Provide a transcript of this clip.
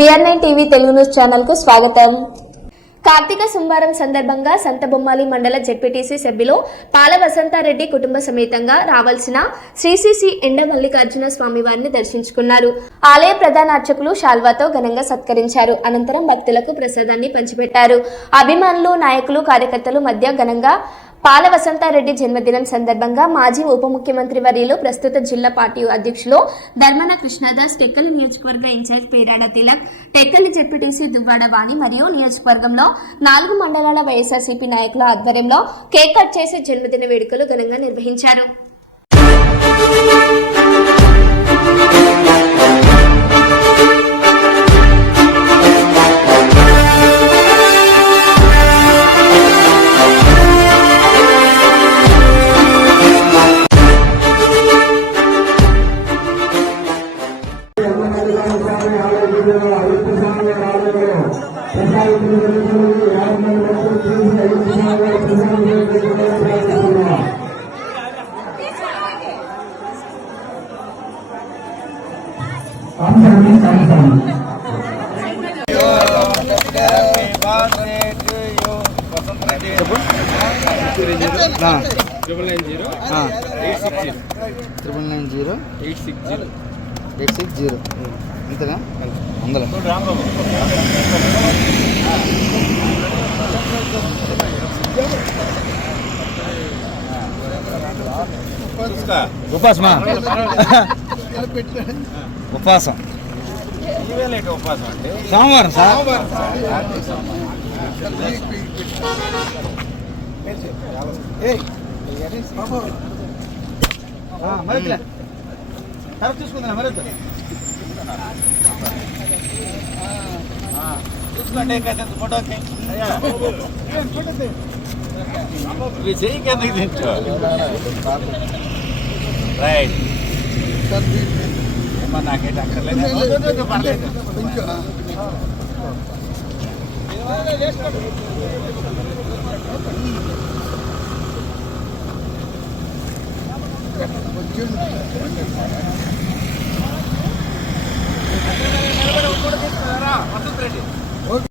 BR nine TV Telugu news ఛానల్కు స్వాగతం. కార్తీక సోమవారం సందర్భంగా సంతబొమ్మాలి మండల జెడ్పీటీసీ సభ్యులు పాల వసంతారెడ్డి కుటుంబ సమేతంగా రావాల్సిన శ్రీశ్రీ ఎండ మల్లికార్జున స్వామి వారిని దర్శించుకున్నారు. ఆలయ ప్రధాన అర్చకులు శాల్వాతో ఘనంగా సత్కరించారు. అనంతరం భక్తులకు ప్రసాదాన్ని పంచిపెట్టారు. అభిమానులు నాయకులు కార్యకర్తలు మధ్య ఘనంగా పాల వసంతారెడ్డి జన్మదినం సందర్భంగా మాజీ ఉప ముఖ్యమంత్రి వర్యులు ప్రస్తుత జిల్లా పార్టీ అధ్యక్షులు ధర్మన కృష్ణదాస్ టెక్కలి నియోజకవర్గ ఇన్ఛార్జ్ పేరాడ తిలక్ టెక్కలి జెడ్పీటీసీ దువ్వాడ వాణి మరియు నియోజకవర్గంలో నాలుగు మండలాల వైఎస్ఆర్సీపీ నాయకుల ఆధ్వర్యంలో కేక్ కట్ చేసి జన్మదిన వేడుకలు ఘనంగా నిర్వహించారు. Triple nine zero. Eight six zero. Triple nine zero. Eight six zero. Eight six zero అంతేనా వందల ఉపాసమా ఉపాసం ఇవేలేక ఉపవాసం అంటే సోమవారం సార్ చూసుకుందా మరి చూసుకోండి కాసేపు ఫోటోకి ఇవి చెయ్యి కిందకి దించు రైట్ ఏమన్నా నాకేంటి అక్కర్లేదు పర్లేదు Thank you.